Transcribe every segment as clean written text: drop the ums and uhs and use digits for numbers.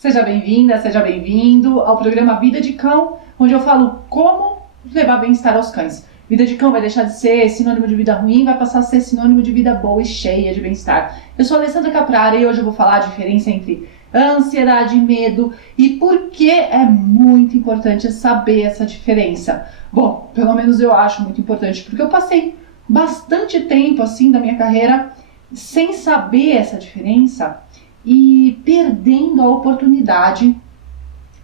Seja bem-vinda, seja bem-vindo ao programa Vida de Cão, onde eu falo como levar bem-estar aos cães. Vida de cão vai deixar de ser sinônimo de vida ruim, vai passar a ser sinônimo de vida boa e cheia de bem-estar. Eu sou a Alessandra Caprara e hoje eu vou falar a diferença entre ansiedade e medo e por que é muito importante saber essa diferença. Bom, pelo menos eu acho muito importante, porque eu passei bastante tempo assim da minha carreira sem saber essa diferença e perdendo a oportunidade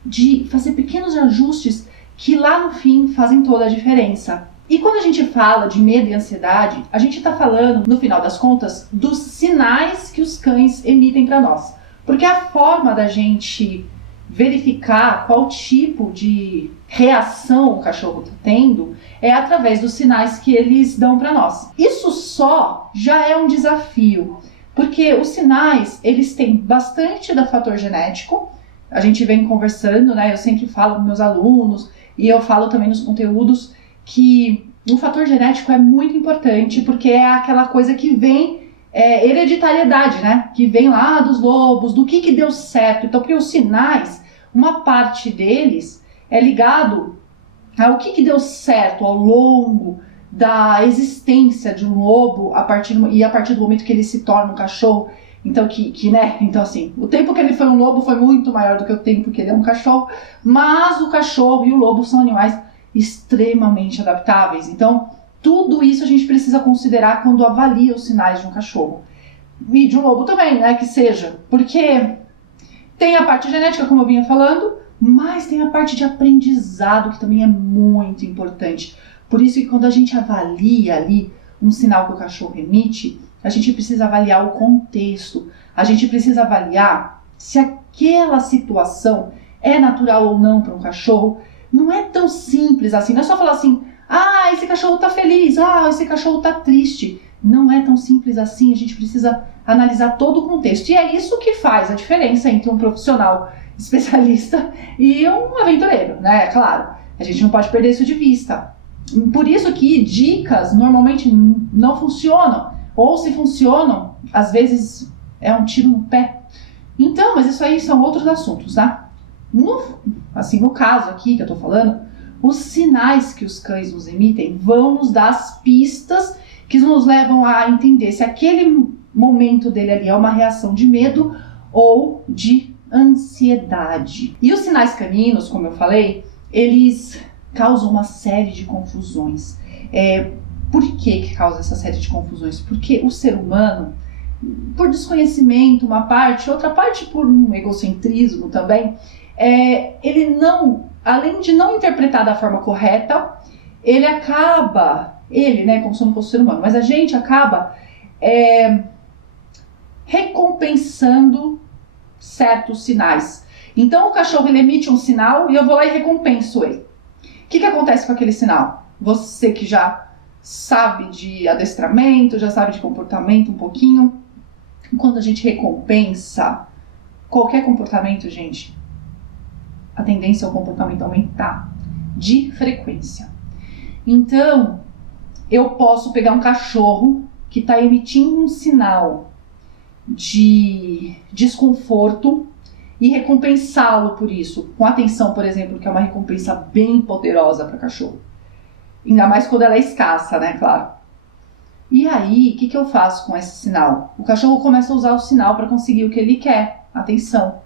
de fazer pequenos ajustes que lá no fim fazem toda a diferença. E quando a gente fala de medo e ansiedade, a gente está falando, no final das contas, dos sinais que os cães emitem para nós. Porque a forma da gente verificar qual tipo de reação o cachorro está tendo é através dos sinais que eles dão para nós. Isso só já é um desafio, porque os sinais, eles têm bastante do fator genético. A gente vem conversando, né? Eu sempre falo com meus alunos e eu falo também nos conteúdos que o fator genético é muito importante, porque é aquela coisa que vem, hereditariedade, né? Que vem lá dos lobos, do que deu certo. Então, porque os sinais, uma parte deles é ligado ao que deu certo ao longo da existência de um lobo a partir do momento que ele se torna um cachorro. Então, então assim, o tempo que ele foi um lobo foi muito maior do que o tempo que ele é um cachorro, mas o cachorro e o lobo são animais extremamente adaptáveis. Então, tudo isso a gente precisa considerar quando avalia os sinais de um cachorro. E de um lobo também, né, que seja. Porque tem a parte genética, como eu vinha falando, mas tem a parte de aprendizado, que também é muito importante. Por isso que quando a gente avalia ali um sinal que o cachorro emite, a gente precisa avaliar o contexto. A gente precisa avaliar se aquela situação é natural ou não para um cachorro. Não é tão simples assim, não é só falar assim, esse cachorro tá feliz, esse cachorro tá triste. Não é tão simples assim, a gente precisa analisar todo o contexto. E é isso que faz a diferença entre um profissional especialista e um aventureiro, né? Claro, a gente não pode perder isso de vista. Por isso que dicas normalmente não funcionam, ou se funcionam, às vezes é um tiro no pé. Então, mas isso aí são outros assuntos, tá? No caso aqui que eu tô falando, os sinais que os cães nos emitem vão nos dar as pistas que nos levam a entender se aquele momento dele ali é uma reação de medo ou de ansiedade. E os sinais caninos, como eu falei, eles causam uma série de confusões. Por que causa essa série de confusões? Porque o ser humano, por desconhecimento, uma parte, outra parte por um egocentrismo também, ele não, além de não interpretar da forma correta, né, como se não fosse ser humano, mas a gente acaba recompensando certos sinais. Então o cachorro ele emite um sinal e eu vou lá e recompenso ele. O que acontece com aquele sinal? Você que já sabe de adestramento, já sabe de comportamento um pouquinho, quando a gente recompensa qualquer comportamento, gente, a tendência é o comportamento aumentar de frequência. Então, eu posso pegar um cachorro que está emitindo um sinal de desconforto e recompensá-lo por isso, com atenção, por exemplo, que é uma recompensa bem poderosa para cachorro. Ainda mais quando ela é escassa, né, claro. E aí, o que eu faço com esse sinal? O cachorro começa a usar o sinal para conseguir o que ele quer, atenção.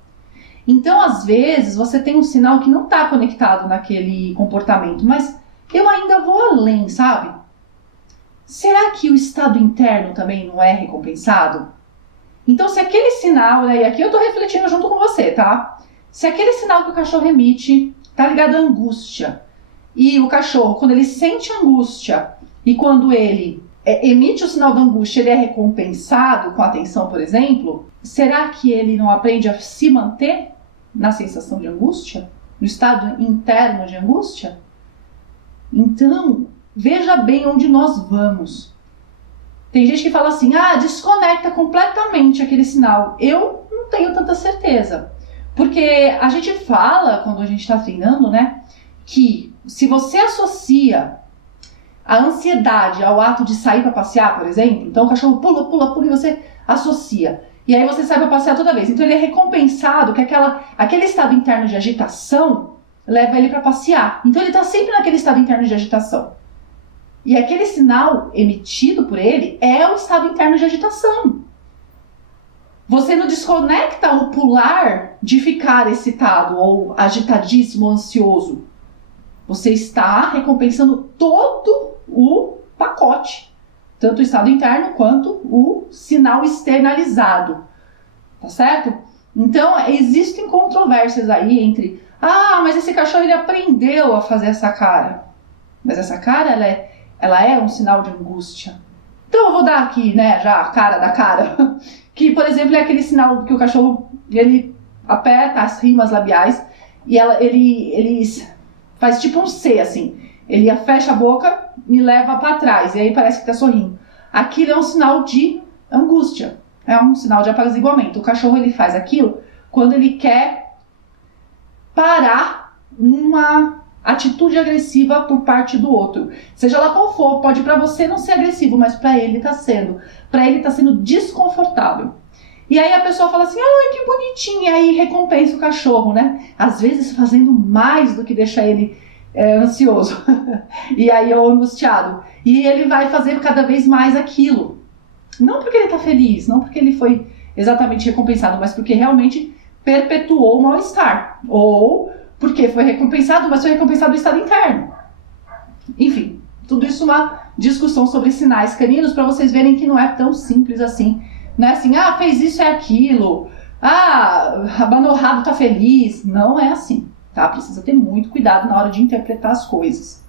Então, às vezes, você tem um sinal que não está conectado naquele comportamento, mas eu ainda vou além, sabe? Será que o estado interno também não é recompensado? Então, se aquele sinal, né, e aqui eu estou refletindo junto com você, tá? Se aquele sinal que o cachorro emite está ligado à angústia, e o cachorro, quando ele sente angústia, e quando ele emite o sinal da angústia, ele é recompensado com atenção, por exemplo, será que ele não aprende a se manter na sensação de angústia? No estado interno de angústia? Então, veja bem onde nós vamos. Tem gente que fala assim, desconecta completamente aquele sinal. Eu não tenho tanta certeza. Porque a gente fala, quando a gente está treinando, né, que se você associa a ansiedade ao ato de sair para passear, por exemplo, então o cachorro pula e você associa. E aí você sai para passear toda vez. Então ele é recompensado, que aquele estado interno de agitação leva ele para passear. Então ele está sempre naquele estado interno de agitação. E aquele sinal emitido por ele é o estado interno de agitação. Você não desconecta o pular de ficar excitado ou agitadíssimo, ansioso. Você está recompensando todo o pacote. Tanto o estado interno quanto o sinal externalizado. Tá certo? Então, existem controvérsias aí entre... mas esse cachorro ele aprendeu a fazer essa cara. Mas essa cara, ela é um sinal de angústia. Então, eu vou dar aqui, né, já a cara da cara. Que, por exemplo, é aquele sinal que o cachorro, ele aperta as rimas labiais e ele faz tipo um C, assim. Ele fecha a boca e leva para trás, e aí parece que está sorrindo. Aquilo é um sinal de angústia, é um sinal de apaziguamento. O cachorro ele faz aquilo quando ele quer parar uma atitude agressiva por parte do outro. Seja lá qual for, pode para você não ser agressivo, mas para ele está sendo. Para ele está sendo desconfortável. E aí a pessoa fala assim, ai, que bonitinho, e aí recompensa o cachorro, né? Às vezes fazendo mais do que deixar ele ansioso, e aí ou angustiado. E ele vai fazer cada vez mais aquilo. Não porque ele está feliz, não porque ele foi exatamente recompensado, mas porque realmente perpetuou o mal-estar. Ou porque foi recompensado, mas foi recompensado no estado interno. Enfim, tudo isso é uma discussão sobre sinais caninos para vocês verem que não é tão simples assim. Não é assim, fez isso, é aquilo. Abanou o rabo, tá feliz. Não é assim, tá? Precisa ter muito cuidado na hora de interpretar as coisas.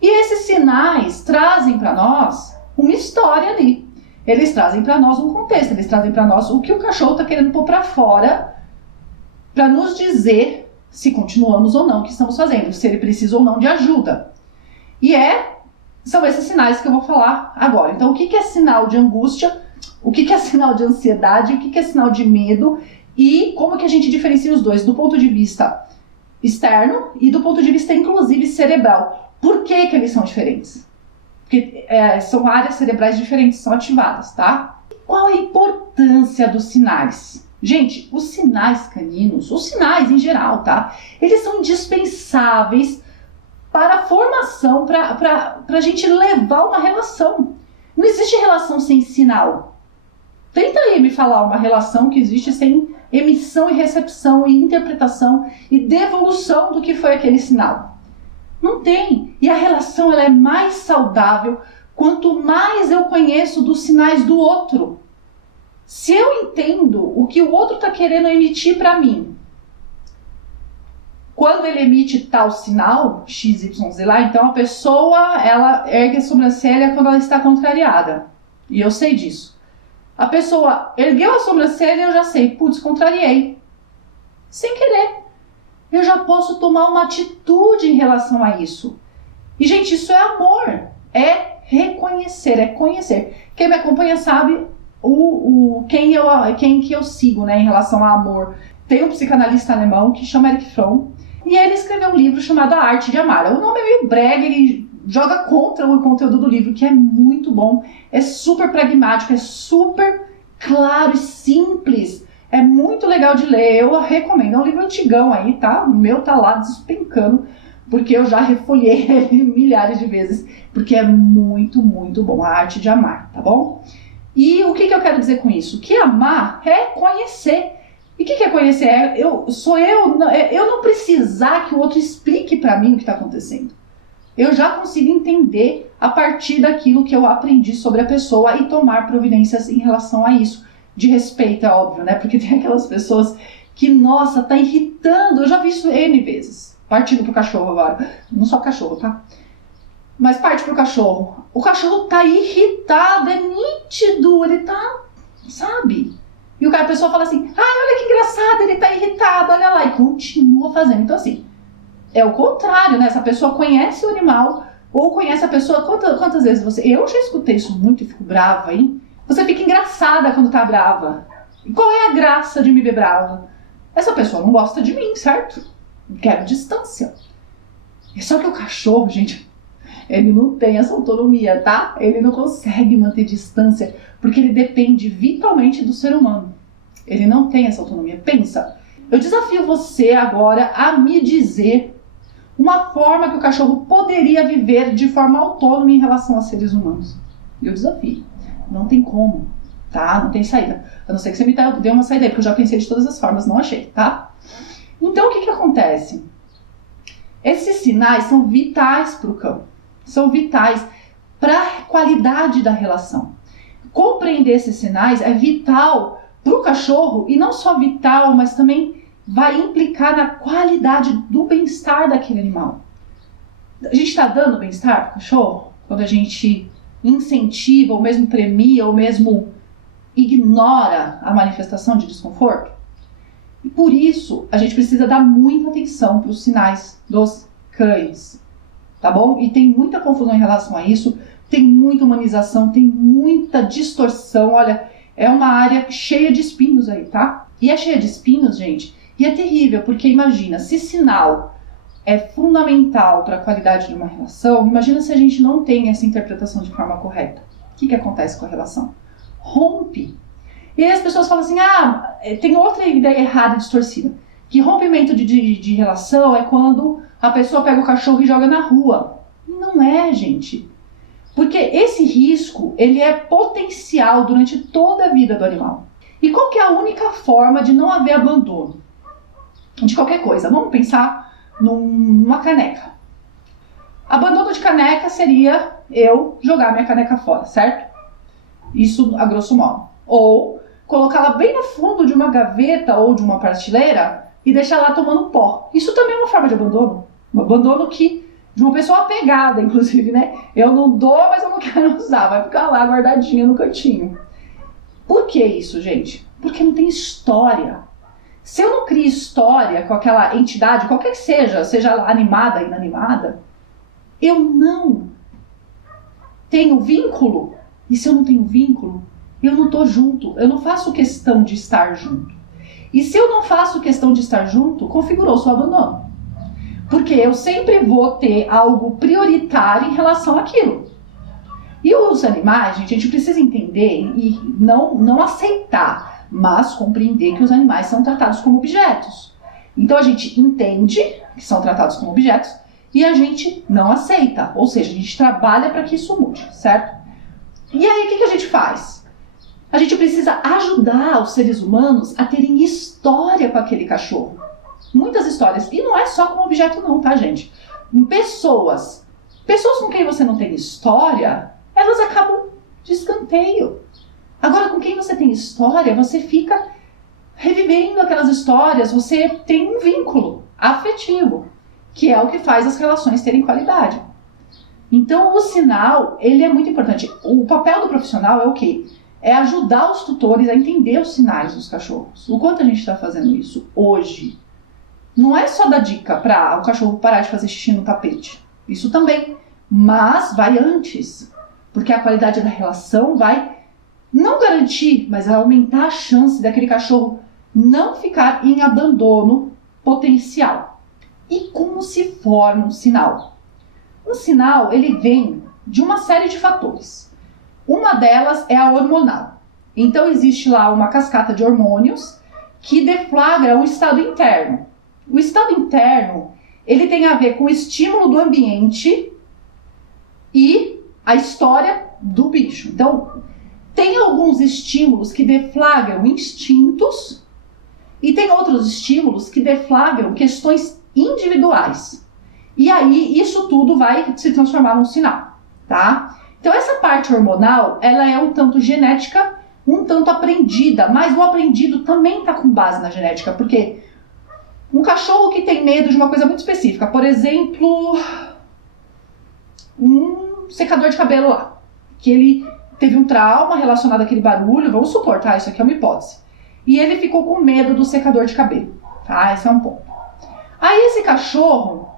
E esses sinais trazem para nós uma história ali. Eles trazem para nós um contexto, eles trazem para nós o que o cachorro está querendo pôr para fora para nos dizer se continuamos ou não o que estamos fazendo, se ele precisa ou não de ajuda. E são esses sinais que eu vou falar agora. Então, o que é sinal de angústia, o que é sinal de ansiedade, o que é sinal de medo e como que a gente diferencia os dois do ponto de vista externo e do ponto de vista, inclusive, cerebral. Por que eles são diferentes? Porque são áreas cerebrais diferentes, são ativadas, tá? Qual a importância dos sinais? Gente, os sinais caninos, os sinais em geral, tá? Eles são indispensáveis para a formação, para a gente levar uma relação. Não existe relação sem sinal. Tenta aí me falar uma relação que existe sem emissão e recepção e interpretação e devolução do que foi aquele sinal. Não tem. E a relação ela é mais saudável quanto mais eu conheço dos sinais do outro. Se eu entendo o que o outro está querendo emitir para mim, quando ele emite tal sinal, XYZ lá, então a pessoa ela ergue a sobrancelha quando ela está contrariada. E eu sei disso. A pessoa ergueu a sobrancelha e eu já sei, putz, contrariei. Sem querer. Eu já posso tomar uma atitude em relação a isso. E, gente, isso é amor. É reconhecer, é conhecer. Quem me acompanha sabe quem que eu sigo, né, em relação a amor. Tem um psicanalista alemão que chama Erich Fromm. E ele escreveu um livro chamado A Arte de Amar. O nome é meio brega, ele joga contra o conteúdo do livro, que é muito bom. É super pragmático, é super claro e simples. É muito legal de ler, eu recomendo. É um livro antigão aí, tá? O meu tá lá despencando, porque eu já refolhei ele milhares de vezes, porque é muito, muito bom. A Arte de Amar, tá bom? E o que eu quero dizer com isso? Que amar é conhecer. E o que é conhecer? Eu não precisar que o outro explique para mim o que está acontecendo. Eu já consigo entender a partir daquilo que eu aprendi sobre a pessoa e tomar providências em relação a isso. De respeito, é óbvio, né? Porque tem aquelas pessoas que, nossa, tá irritando. Eu já vi isso N vezes. Partindo pro cachorro agora. Não só cachorro, tá? Mas parte pro cachorro. O cachorro tá irritado, é nítido, ele tá, sabe? E a pessoa fala assim, olha que engraçado, ele tá irritado, olha lá. E continua fazendo. Então, assim, é o contrário, né? Essa pessoa conhece o animal ou conhece a pessoa. Quantas vezes você... Eu já escutei isso muito e fico brava, hein? Você fica engraçada quando tá brava. E qual é a graça de me ver brava? Essa pessoa não gosta de mim, certo? Quero distância. Só que o cachorro, gente, ele não tem essa autonomia, tá? Ele não consegue manter distância, porque ele depende vitalmente do ser humano. Ele não tem essa autonomia. Pensa, eu desafio você agora a me dizer uma forma que o cachorro poderia viver de forma autônoma em relação a seres humanos. Eu desafio. Não tem como, tá? Não tem saída. A não ser que você me dê uma saída aí, porque eu já pensei de todas as formas, não achei, tá? Então, o que acontece? Esses sinais são vitais para o cão. São vitais para a qualidade da relação. Compreender esses sinais é vital para o cachorro, e não só vital, mas também vai implicar na qualidade do bem-estar daquele animal. A gente está dando bem-estar para o cachorro quando a gente incentiva, ou mesmo premia, ou mesmo ignora a manifestação de desconforto? E por isso, a gente precisa dar muita atenção para os sinais dos cães, tá bom? E tem muita confusão em relação a isso, tem muita humanização, tem muita distorção, olha, é uma área cheia de espinhos aí, tá? E é cheia de espinhos, gente, e é terrível, porque imagina, se sinal é fundamental para a qualidade de uma relação, imagina se a gente não tem essa interpretação de forma correta. O que acontece com a relação? Rompe. E aí as pessoas falam assim, tem outra ideia errada, distorcida, que rompimento de relação é quando a pessoa pega o cachorro e joga na rua. Não é, gente. Porque esse risco, ele é potencial durante toda a vida do animal. E qual que é a única forma de não haver abandono? De qualquer coisa. Vamos pensar numa caneca. Abandono de caneca seria eu jogar minha caneca fora, certo? Isso a grosso modo. Ou colocá-la bem no fundo de uma gaveta ou de uma prateleira e deixar lá tomando pó. Isso também é uma forma de abandono. Um abandono de uma pessoa apegada, inclusive, né? Eu não dou, mas eu não quero usar. Vai ficar lá guardadinha no cantinho. Por que isso, gente? Porque não tem história. Se eu não crio história com aquela entidade, qualquer que seja ela animada ou inanimada, eu não tenho vínculo. E se eu não tenho vínculo, eu não estou junto. Eu não faço questão de estar junto. E se eu não faço questão de estar junto, configurou-se o abandono. Porque eu sempre vou ter algo prioritário em relação àquilo. E os animais, gente, a gente precisa entender e não aceitar, mas compreender que os animais são tratados como objetos. Então a gente entende que são tratados como objetos e a gente não aceita. Ou seja, a gente trabalha para que isso mude, certo? E aí o que a gente faz? A gente precisa ajudar os seres humanos a terem história com aquele cachorro. Muitas histórias. E não é só com objeto não, tá, gente? Pessoas com quem você não tem história, elas acabam de escanteio. Agora, com quem você tem história, você fica revivendo aquelas histórias, você tem um vínculo afetivo, que é o que faz as relações terem qualidade. Então, o sinal, ele é muito importante. O papel do profissional é o quê? É ajudar os tutores a entender os sinais dos cachorros. O quanto a gente está fazendo isso hoje. Não é só dar dica para o cachorro parar de fazer xixi no tapete. Isso também. Mas vai antes. Porque a qualidade da relação vai não garantir, mas aumentar a chance daquele cachorro não ficar em abandono potencial. E como se forma um sinal? Um sinal, ele vem de uma série de fatores. Uma delas é a hormonal. Então existe lá uma cascata de hormônios que deflagra o estado interno. O estado interno, ele tem a ver com o estímulo do ambiente e a história do bicho. Então, tem alguns estímulos que deflagram instintos e tem outros estímulos que deflagram questões individuais. E aí, isso tudo vai se transformar num sinal, tá? Então, essa parte hormonal, ela é um tanto genética, um tanto aprendida, mas o aprendido também está com base na genética, porque um cachorro que tem medo de uma coisa muito específica, por exemplo, um secador de cabelo lá, que ele teve um trauma relacionado àquele barulho, vamos supor, tá? Isso aqui é uma hipótese. E ele ficou com medo do secador de cabelo, tá? Esse é um ponto. Aí esse cachorro,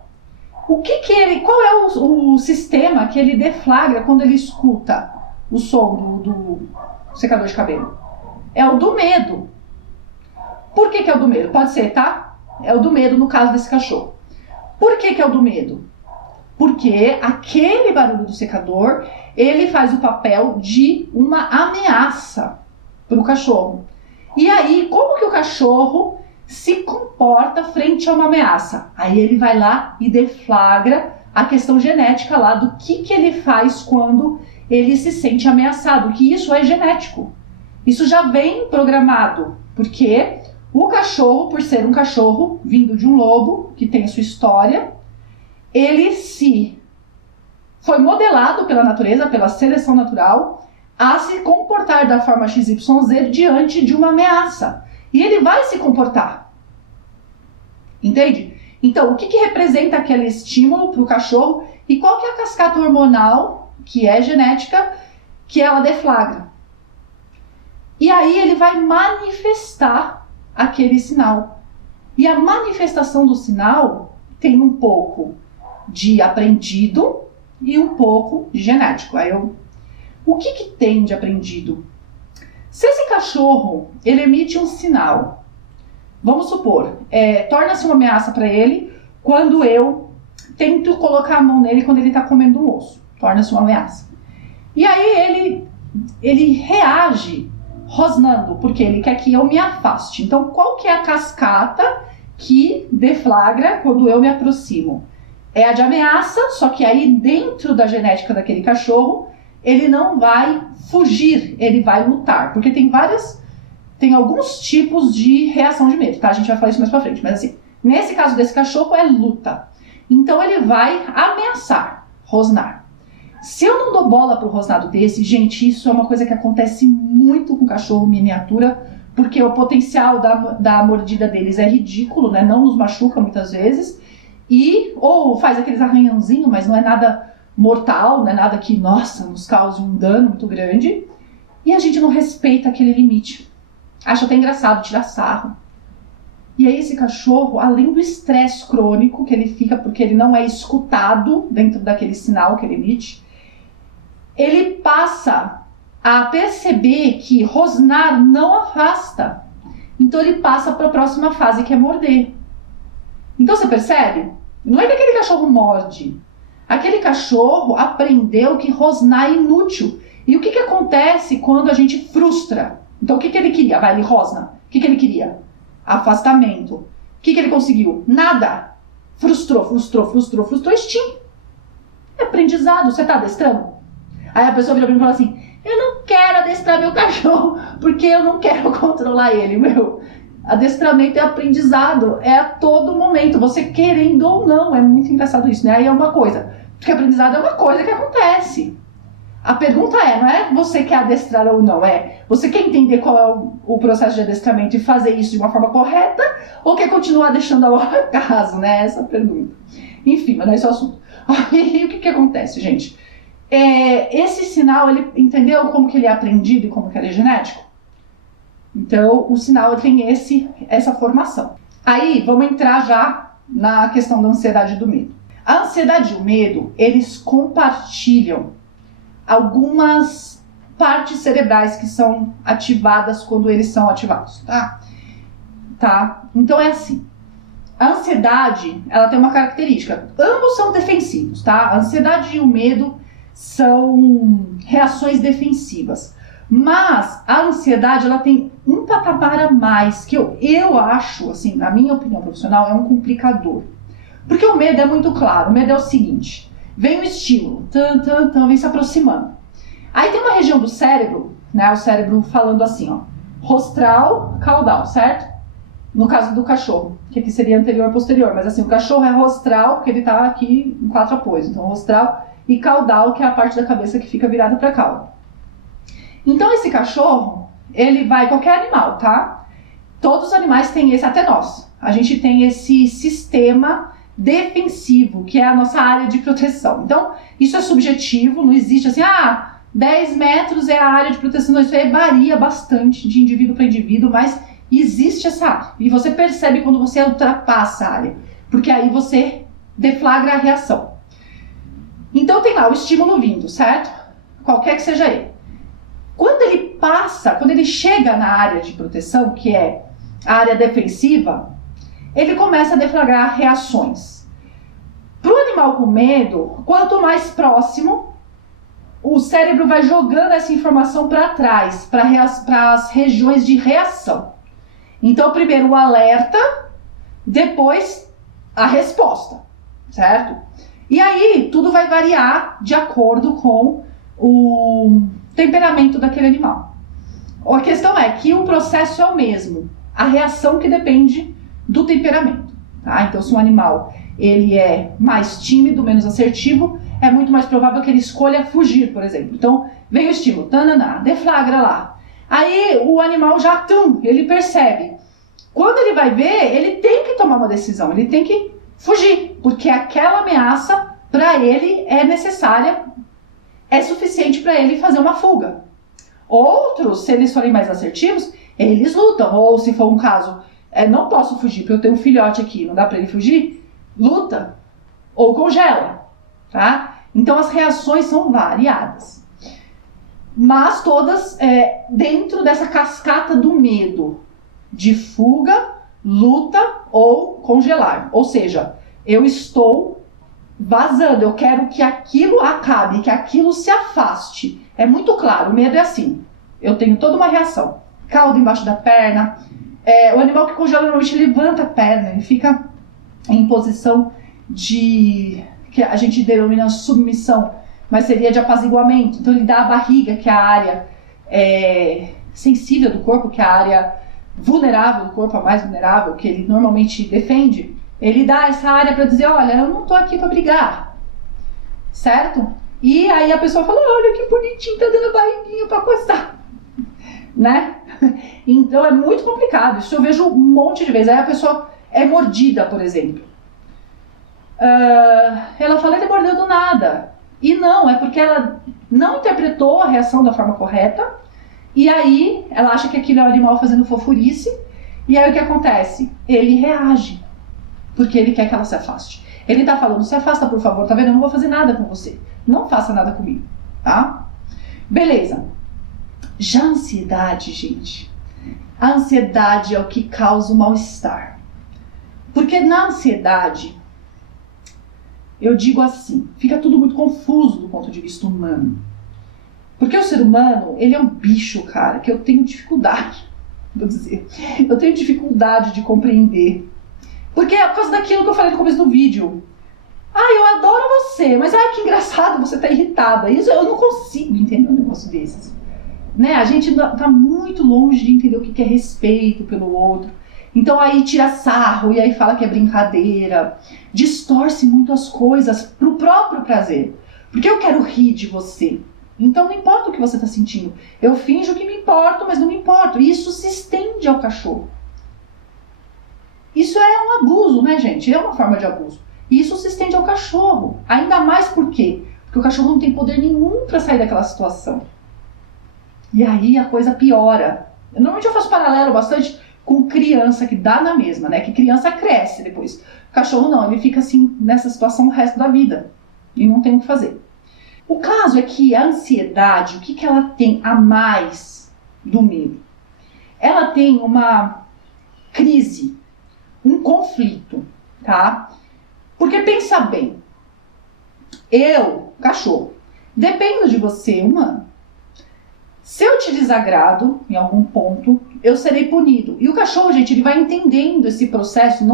qual é o sistema que ele deflagra quando ele escuta o som do secador de cabelo? É o do medo. Por que é o do medo? Pode ser, tá? É o do medo no caso desse cachorro. Por que é o do medo? Porque aquele barulho do secador, ele faz o papel de uma ameaça para o cachorro. E aí, como que o cachorro se comporta frente a uma ameaça? Aí ele vai lá e deflagra a questão genética lá do que ele faz quando ele se sente ameaçado, que isso é genético. Isso já vem programado, porque o cachorro, por ser um cachorro vindo de um lobo, que tem a sua história, ele foi modelado pela natureza, pela seleção natural, a se comportar da forma XYZ diante de uma ameaça. E ele vai se comportar. Entende? Então, o que representa aquele estímulo para o cachorro e qual que é a cascata hormonal, que é genética, que ela deflagra? E aí ele vai manifestar aquele sinal. E a manifestação do sinal tem um pouco de aprendido e um pouco de genético. O que tem de aprendido? Se esse cachorro ele emite um sinal, vamos supor, torna-se uma ameaça para ele quando eu tento colocar a mão nele quando ele está comendo um osso. Torna-se uma ameaça. E aí ele reage rosnando, porque ele quer que eu me afaste. Então, qual que é a cascata que deflagra quando eu me aproximo? É a de ameaça, só que aí dentro da genética daquele cachorro, ele não vai fugir, ele vai lutar. Porque tem alguns tipos de reação de medo, tá? A gente vai falar isso mais pra frente, mas assim, nesse caso desse cachorro é luta. Então ele vai ameaçar, rosnar. Se eu não dou bola pro rosnado desse, gente, isso é uma coisa que acontece muito com cachorro miniatura, porque o potencial da mordida deles é ridículo, né? Não nos machuca muitas vezes. Ou faz aqueles arranhãozinhos, mas não é nada mortal, não é nada que, nossa, nos cause um dano muito grande. E a gente não respeita aquele limite. Acha até engraçado tirar sarro. E aí esse cachorro, além do estresse crônico que ele fica porque ele não é escutado dentro daquele sinal que ele emite, ele passa a perceber que rosnar não afasta. Então ele passa para a próxima fase, que é morder. Então você percebe? Não é que aquele cachorro morde. Aquele cachorro aprendeu que rosnar é inútil. E o que acontece quando a gente frustra? Então o que ele queria? Ele rosna. O que ele queria? Afastamento. O que ele conseguiu? Nada. Frustrou, extinto. É aprendizado. Você está adestrando? Aí a pessoa vira pra mim e fala assim, eu não quero adestrar meu cachorro, porque eu não quero controlar ele, Adestramento é aprendizado, é a todo momento, você querendo ou não, é muito engraçado isso, né? Aí é uma coisa, porque aprendizado é uma coisa que acontece. A pergunta não é você quer adestrar ou não, você quer entender qual é o processo de adestramento e fazer isso de uma forma correta, ou quer continuar deixando ao acaso, né? Essa pergunta. Enfim, mas não é esse o assunto. Aí o que acontece, gente? Esse sinal, ele entendeu como que ele é aprendido e como que ele é genético? Então, o sinal tem essa formação. Aí, vamos entrar já na questão da ansiedade e do medo. A ansiedade e o medo, eles compartilham algumas partes cerebrais que são ativadas quando eles são ativados, tá? Então, é assim. A ansiedade, ela tem uma característica. Ambos são defensivos, tá? A ansiedade e o medo são reações defensivas. Mas a ansiedade, ela tem um patamar a mais, que eu acho, assim, na minha opinião profissional, é um complicador. Porque o medo é muito claro. O medo é o seguinte, vem um estímulo, vem se aproximando. Aí tem uma região do cérebro, né, o cérebro falando assim, rostral, caudal, certo? No caso do cachorro, que aqui seria anterior e posterior, mas assim, o cachorro é rostral, porque ele tá aqui em 4 apoios, então rostral e caudal, que é a parte da cabeça que fica virada para a cauda. Então esse cachorro, ele vai, qualquer animal, tá? Todos os animais têm esse, até nós. A gente tem esse sistema defensivo, que é a nossa área de proteção. Então, isso é subjetivo, não existe assim, 10 metros é a área de proteção. Não, isso aí varia bastante de indivíduo para indivíduo, mas existe essa área. E você percebe quando você ultrapassa a área, porque aí você deflagra a reação. Então tem lá o estímulo vindo, certo? Qualquer que seja ele. Quando ele chega na área de proteção, que é a área defensiva, ele começa a deflagrar reações. Para o animal com medo, quanto mais próximo, o cérebro vai jogando essa informação para trás, para as regiões de reação. Então, primeiro o alerta, depois a resposta, certo? E aí, tudo vai variar de acordo com o temperamento daquele animal. A questão é que o processo é o mesmo, a reação que depende do temperamento, tá? Então, se um animal ele é mais tímido, menos assertivo, é muito mais provável que ele escolha fugir, por exemplo. Então, vem o estímulo, tananá, deflagra lá. Aí, o animal já, ele percebe. Quando ele vai ver, ele tem que tomar uma decisão, ele tem que fugir, porque aquela ameaça, para ele, é necessária, é suficiente para ele fazer uma fuga. Outros, se eles forem mais assertivos, eles lutam. Ou se for um caso, não posso fugir, porque eu tenho um filhote aqui, não dá para ele fugir, luta ou congela, tá? Então as reações são variadas, mas todas dentro dessa cascata do medo, de fuga, luta ou congelar. Ou seja, eu estou vazando, eu quero que aquilo acabe, que aquilo se afaste. É muito claro, o medo é assim, eu tenho toda uma reação, cauda embaixo da perna, o animal que congela normalmente levanta a perna, ele fica em posição que a gente denomina submissão, mas seria de apaziguamento. Então ele dá a barriga, que é a área sensível do corpo, que é a área vulnerável do corpo, a mais vulnerável, que ele normalmente defende. Ele dá essa área para dizer, olha, eu não tô aqui para brigar, certo? E aí a pessoa fala, olha que bonitinho, tá dando a barriguinha para coçar, né? Então é muito complicado, isso eu vejo um monte de vezes. Aí a pessoa é mordida, por exemplo. Ela fala, ele mordeu do nada. E não, é porque ela não interpretou a reação da forma correta. E aí ela acha que aquilo é um animal fazendo fofurice. E aí o que acontece? Ele reage, porque ele quer que ela se afaste. Ele tá falando, se afasta por favor, tá vendo? Eu não vou fazer nada com você. Não faça nada comigo, tá? Beleza. Já a ansiedade, gente. A ansiedade é o que causa o mal-estar. Porque na ansiedade, eu digo assim, fica tudo muito confuso do ponto de vista humano. Porque o ser humano, ele é um bicho, cara, que eu tenho dificuldade, vou dizer. Eu tenho dificuldade de compreender. Porque é por causa daquilo que eu falei no começo do vídeo. Eu adoro você, mas que engraçado, você tá irritada. Isso eu não consigo entender um negócio desses. Né? A gente tá muito longe de entender o que é respeito pelo outro. Então aí tira sarro e aí fala que é brincadeira. Distorce muito as coisas pro próprio prazer. Porque eu quero rir de você. Então não importa o que você tá sentindo. Eu finjo que me importo, mas não me importo. E isso se estende ao cachorro. Isso é um abuso, né, gente? É uma forma de abuso. E isso se estende ao cachorro. Ainda mais por quê? Porque o cachorro não tem poder nenhum para sair daquela situação. E aí a coisa piora. Normalmente eu faço paralelo bastante com criança, que dá na mesma, né? Que criança cresce depois. O cachorro não, ele fica assim nessa situação o resto da vida. E não tem o que fazer. O caso é que a ansiedade, o que ela tem a mais do medo? Ela tem uma crise, um conflito, tá? Porque pensa bem, eu, cachorro, dependo de você, humano. Se eu te desagrado em algum ponto, eu serei punido. E o cachorro, gente, ele vai entendendo esse processo,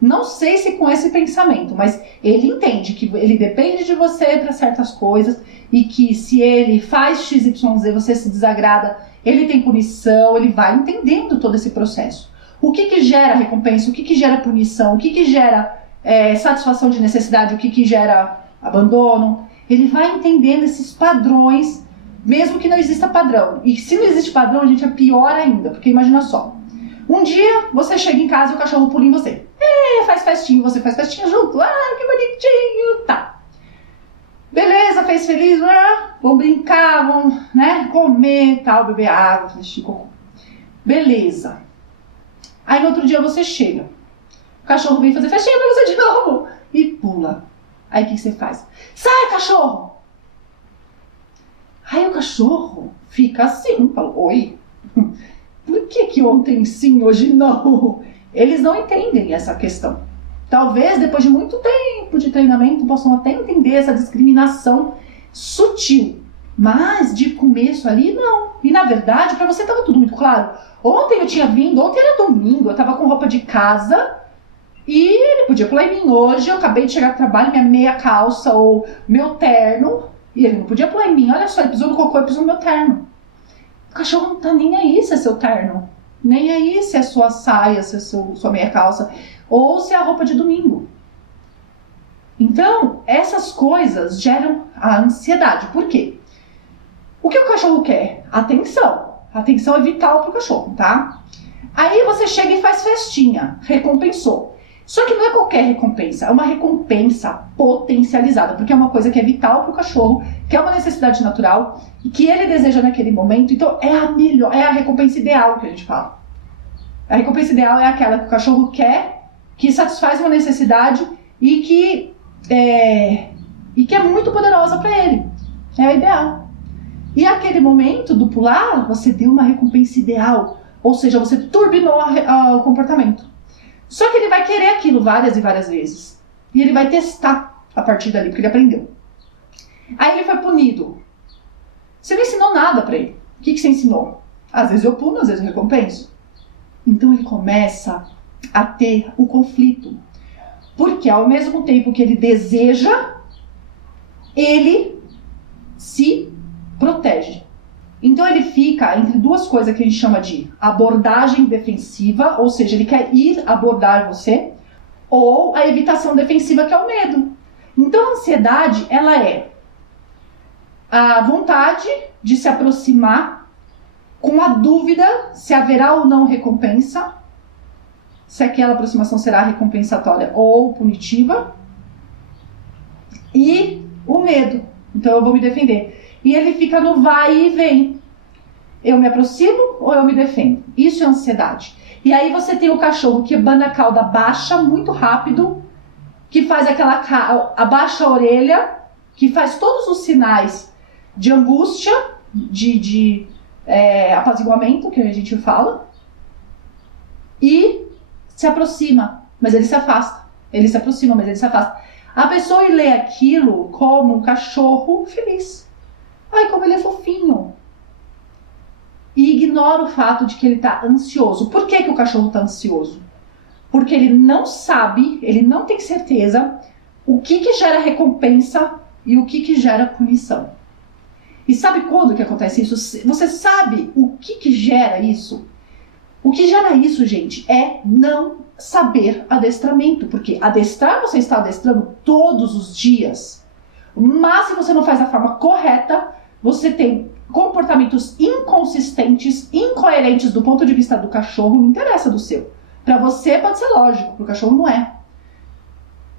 não sei se com esse pensamento, mas ele entende que ele depende de você para certas coisas e que se ele faz XYZ, você se desagrada, ele tem punição, ele vai entendendo todo esse processo. O que gera recompensa, o que gera punição, o que gera satisfação de necessidade, o que gera abandono. Ele vai entendendo esses padrões, mesmo que não exista padrão. E se não existe padrão, gente, é pior ainda. Porque imagina só. Um dia, você chega em casa e o cachorro pula em você. Faz festinha, você faz festinha junto. Que bonitinho, tá. Beleza, fez feliz, vamos brincar, vamos, né, comer, tal, beber água, fazer xixi. Beleza. Aí no outro dia você chega. O cachorro vem fazer festinha pra você de novo. E pula. Aí o que você faz? Sai, cachorro! Aí o cachorro fica assim, fala, oi? Por que ontem sim, hoje não? Eles não entendem essa questão. Talvez depois de muito tempo de treinamento possam até entender essa discriminação sutil. Mas de começo ali, não. E na verdade, pra você tava tudo muito claro. Ontem era domingo, eu tava com roupa de casa e ele podia pular em mim. Hoje eu acabei de chegar do trabalho, minha meia calça ou meu terno, e ele não podia pular em mim. Olha só, ele pisou no cocô e pisou no meu terno. O cachorro não tá nem aí se é seu terno, nem aí se é sua saia, se é sua meia calça, ou se é a roupa de domingo. Então, essas coisas geram a ansiedade. Por quê? O que o cachorro quer? Atenção. Atenção é vital para o cachorro, tá? Aí você chega e faz festinha, recompensou. Só que não é qualquer recompensa, é uma recompensa potencializada, porque é uma coisa que é vital para o cachorro, que é uma necessidade natural e que ele deseja naquele momento. Então é a melhor, é a recompensa ideal que a gente fala. A recompensa ideal é aquela que o cachorro quer, que satisfaz uma necessidade e que é muito poderosa para ele. É a ideal. E aquele momento do pular, você deu uma recompensa ideal. Ou seja, você turbinou o comportamento. Só que ele vai querer aquilo várias e várias vezes. E ele vai testar a partir dali, porque ele aprendeu. Aí ele foi punido. Você não ensinou nada para ele. O que você ensinou? Às vezes eu puno, às vezes eu recompenso. Então ele começa a ter o conflito. Porque ao mesmo tempo que ele deseja, ele se protege. Então ele fica entre duas coisas que a gente chama de abordagem defensiva, ou seja, ele quer ir abordar você, ou a evitação defensiva, que é o medo. Então a ansiedade, ela é a vontade de se aproximar com a dúvida se haverá ou não recompensa, se aquela aproximação será recompensatória ou punitiva, e o medo. Então eu vou me defender. E ele fica no vai e vem. Eu me aproximo ou eu me defendo? Isso é ansiedade. E aí você tem o cachorro que abana a cauda baixa muito rápido, que faz abaixa a orelha, que faz todos os sinais de angústia, de apaziguamento, que a gente fala, e se aproxima, mas ele se afasta. Ele se aproxima, mas ele se afasta. A pessoa lê aquilo como um cachorro feliz. Ai, como ele é fofinho. E ignora o fato de que ele está ansioso. Por que o cachorro está ansioso? Porque ele não sabe, ele não tem certeza o que gera recompensa e o que gera punição. E sabe quando que acontece isso? Você sabe o que gera isso? O que gera isso, gente, é não saber adestramento. Porque adestrar, você está adestrando todos os dias. Mas se você não faz da forma correta, você tem comportamentos inconsistentes, incoerentes do ponto de vista do cachorro, não interessa do seu. Para você pode ser lógico, para o cachorro não é.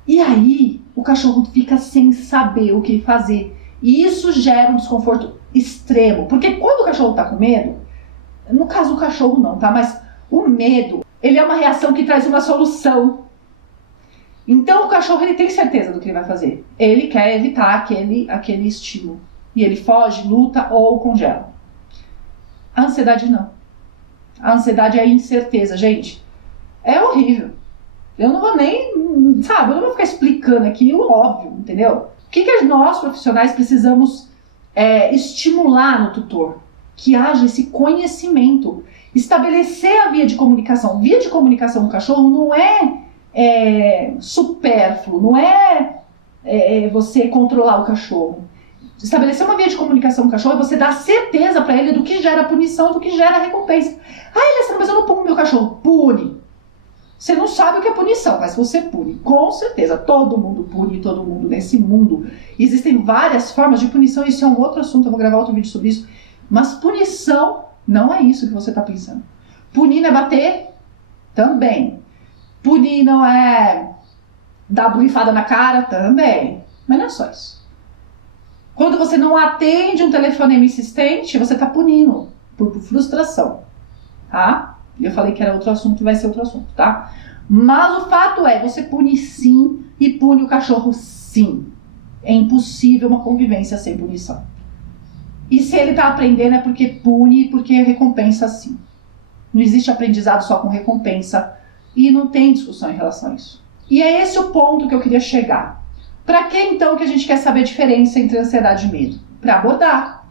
E aí, o cachorro fica sem saber o que fazer. E isso gera um desconforto extremo. Porque quando o cachorro está com medo, no caso o cachorro não, tá? Mas o medo, ele é uma reação que traz uma solução. Então o cachorro, ele tem certeza do que ele vai fazer. Ele quer evitar aquele estímulo. E ele foge, luta ou congela. A ansiedade não. A ansiedade é a incerteza, gente. É horrível. Eu não vou nem, sabe, eu não vou ficar explicando aqui o óbvio, entendeu? O que nós, profissionais, precisamos estimular no tutor? Que haja esse conhecimento. Estabelecer a via de comunicação. Via de comunicação do cachorro não é supérfluo, não é você controlar o cachorro. Estabelecer uma via de comunicação com o cachorro é você dar certeza para ele do que gera punição e do que gera recompensa. Ah, mas eu não puno meu cachorro. Pune. Você não sabe o que é punição, mas você pune. Com certeza, todo mundo pune, todo mundo nesse mundo. Existem várias formas de punição, isso é um outro assunto, eu vou gravar outro vídeo sobre isso. Mas punição não é isso que você está pensando. Punir não é bater? Também. Punir não é dar borrifada na cara? Também. Mas não é só isso. Quando você não atende um telefonema insistente, você está punindo por frustração, tá? Eu falei que era outro assunto e vai ser outro assunto, tá? Mas o fato é, você pune sim e pune o cachorro sim. É impossível uma convivência sem punição. E se ele está aprendendo é porque pune e porque recompensa sim. Não existe aprendizado só com recompensa e não tem discussão em relação a isso. E é esse o ponto que eu queria chegar. Para que então que a gente quer saber a diferença entre ansiedade e medo? Para abordar.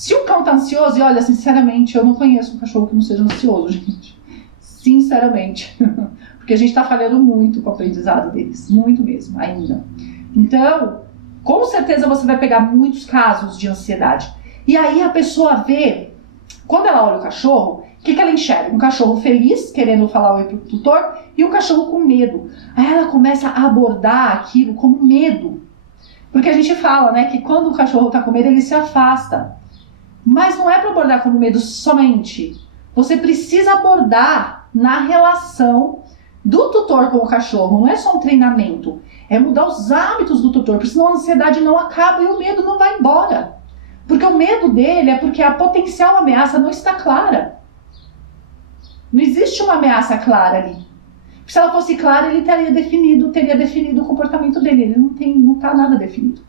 Se o cão tá ansioso, e olha, sinceramente, eu não conheço um cachorro que não seja ansioso, gente. Sinceramente. Porque a gente tá falhando muito com o aprendizado deles. Muito mesmo, ainda. Então, com certeza você vai pegar muitos casos de ansiedade. E aí a pessoa vê, quando ela olha o cachorro, o que ela enxerga? Um cachorro feliz, querendo falar oi pro tutor, e um cachorro com medo. Aí ela começa a abordar aquilo como medo. Porque a gente fala, né, que quando o cachorro tá com medo, ele se afasta. Mas não é para abordar como medo somente. Você precisa abordar na relação do tutor com o cachorro. Não é só um treinamento. É mudar os hábitos do tutor, porque senão a ansiedade não acaba e o medo não vai embora. Porque o medo dele é porque a potencial ameaça não está clara. Não existe uma ameaça clara ali. Se ela fosse clara, ele teria definido o comportamento dele. Ele não está nada definido.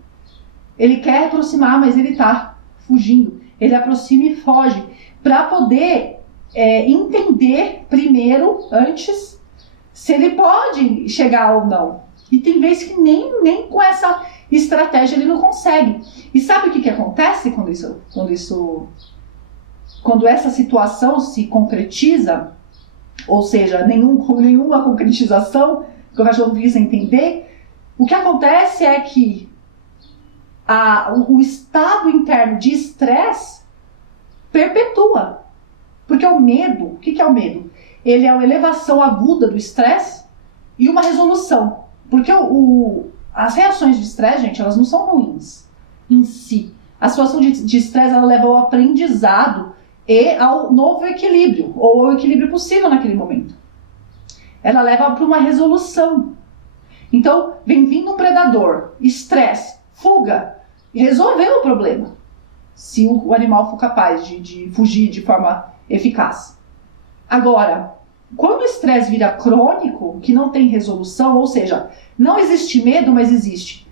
Ele quer aproximar, mas ele está fugindo. Ele aproxima e foge. Para poder entender primeiro, antes, se ele pode chegar ou não. E tem vezes que nem com essa estratégia ele não consegue. E sabe o que acontece quando essa situação se concretiza? Ou seja, nenhuma concretização, que o cachorro precisa entender. O que acontece é que o estado interno de estresse perpetua. Porque o medo, o que é o medo? Ele é uma elevação aguda do estresse e uma resolução. Porque as reações de estresse, gente, elas não são ruins em si. A situação de estresse, ela leva ao aprendizado e ao novo equilíbrio, ou ao equilíbrio possível naquele momento. Ela leva para uma resolução. Então, vem vindo um predador, estresse, fuga, resolveu o problema. Se o animal for capaz de fugir de forma eficaz. Agora, quando o estresse vira crônico, que não tem resolução, ou seja, não existe medo, mas existe.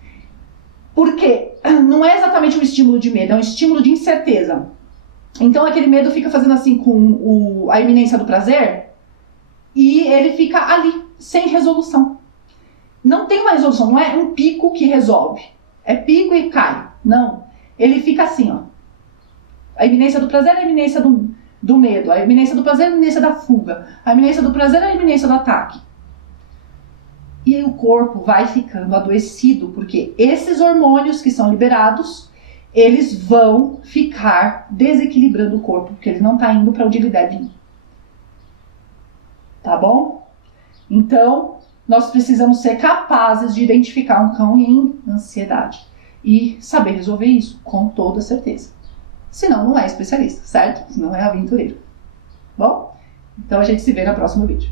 Porque não é exatamente um estímulo de medo, é um estímulo de incerteza. Então aquele medo fica fazendo assim com a iminência do prazer e ele fica ali, sem resolução. Não tem uma resolução, não é um pico que resolve. É pico e cai. Não. Ele fica assim, ó. A iminência do prazer é a iminência do medo. A iminência do prazer é a iminência da fuga. A iminência do prazer é a iminência do ataque. E aí o corpo vai ficando adoecido, porque esses hormônios que são liberados, eles vão ficar desequilibrando o corpo, porque ele não está indo para onde ele deve ir. Tá bom? Então, nós precisamos ser capazes de identificar um cão em ansiedade e saber resolver isso com toda certeza. Senão não é especialista, certo? Senão é aventureiro. Bom? Então a gente se vê no próximo vídeo.